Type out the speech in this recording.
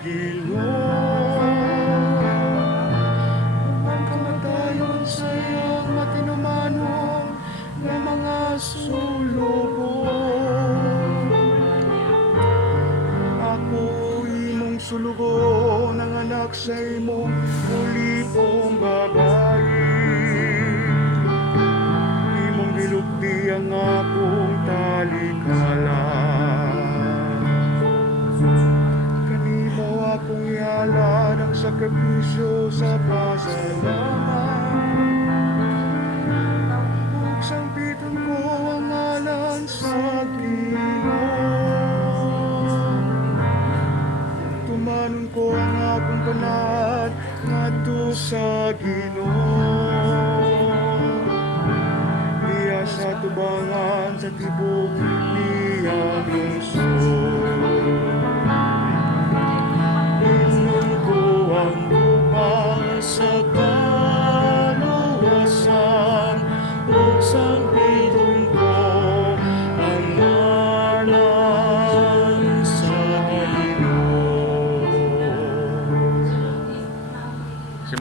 Ginoo. Ang kamatayon sa iyang matinumanong nga mga sulubong. Ako imong sulugon, ang anak sa imong ulipong babayi. Imong gilugdi ang akong talikalan. Kanimo akong ihalad ang sakripisyo sa pasalamat. Ug sampiton ko ang ngalan sa Ginoo. Tumanon ko ang akong panahad ngadto sa Ginoo. Diya sa tubangan sa tibok niyang lungsod.